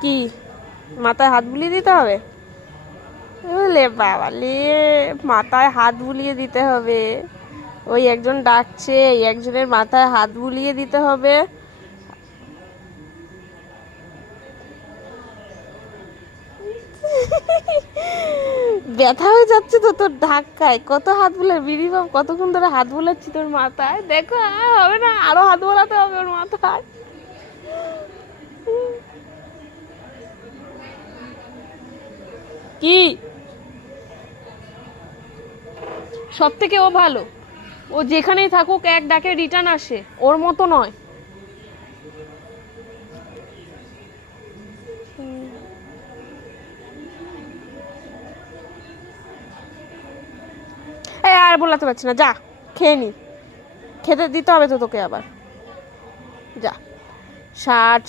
কি মাথায় হাত বুলিয়ে দিতে হবে? লে বাবা লে, মাথায় হাত বুলিয়ে দিতে হবে? ওই একজন ডাকছে, এই একজনের মাথায় হাত বুলিয়ে দিতে হবে। ব্যথা হয়ে যাচ্ছে তো তোর ধাক্কায়। কত হাত বুলে, মিনিমাম কতক্ষণ ধরে হাত বুলাচ্ছি তোর মাথায়? দেখো হবে না, আরো হাত বোলাতে হবে ওর মাথায়। কি সব থেকে ও ভালো, ও যেখানেই থাকুক এক ডাকে রিটার্ন আসে, ওর মতো নয়। এই আর বলাতে পারছি না, যা খেয়ে নি, খেতে দিতে হবে তো তোকে আবার, যা। 60